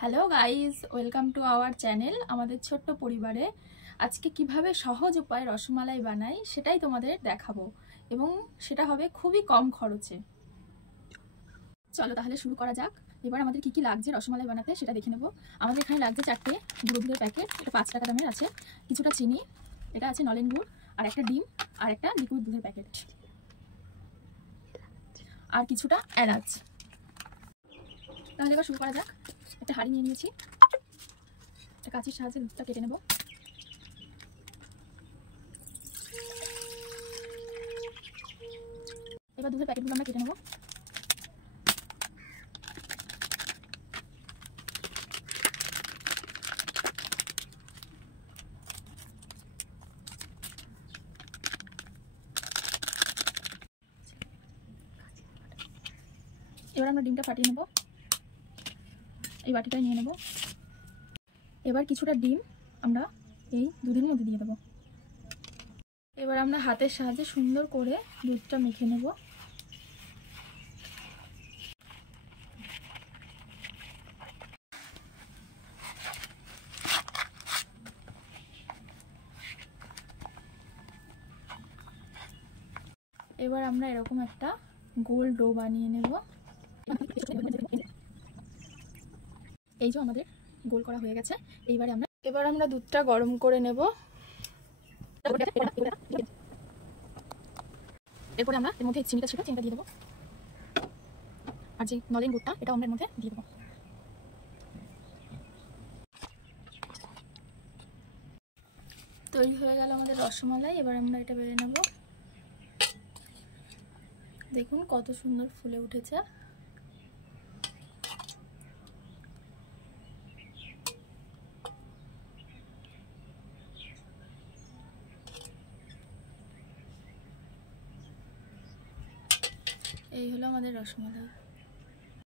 Hello guys, welcome to our channel. আমাদের ছোট্ট পরিবারে আজকে কিভাবে সহজ উপায়ে রসমালাই বানাই সেটাই তোমাদের দেখাবো, এবং সেটা হবে খুবই কম খরচে। চলো তাহলে শুরু করা যাক। এবার আমাদের কি কি লাগছে রসমালাই বানাতে সেটা দেখে নেব। আমাদের এখানে লাগছে 4টে গুঁড়ো দুধের প্যাকেট, এটা 5 টাকা দামের আছে, কিছুটা চিনি, এটা আছে নলেন গুড়, আর একটা ডিম, আর একটা লিকুইড দুধের প্যাকেট, আর কিছুটা এলাচ। তাহলে এবার শুরু করা যাক। একটা হাঁড়ি নিয়ে নিয়েছি, একটা কাঁচির সাহায্যে দুধটা কেটে নেব। এবার দুধের প্যাকেটগুলো আমরা কেটে নেব। এবার আমরা ডিমটা ফাটিয়ে নেব, এই বাটিটাই নিয়ে নেব। এবার কিছুটা ডিম আমরা এই দুধের মধ্যে দিয়ে দেবো। এবার আমরা হাতের সাহায্যে সুন্দর করে দুধটা মেখে নেব। এবার আমরা এরকম একটা গোল ডো বানিয়ে নেব। এই যে আমাদের গোল করা হয়ে গেছে। এবার আমরা দুধটা গরম করে নেব। এরপরে আমরা এর মধ্যে চিনিটা ছিল, চিনিটা দিয়ে দেবো, আর যে নলেন গুড়টা এটা আমরা এর মধ্যে দিয়ে দেবো। তৈরি হয়ে গেল আমাদের রসমালাই। এবার আমরা এটা বেড়ে নেব। দেখুন কত সুন্দর ফুলে উঠেছে। এই হলো আমাদের রসমালাই।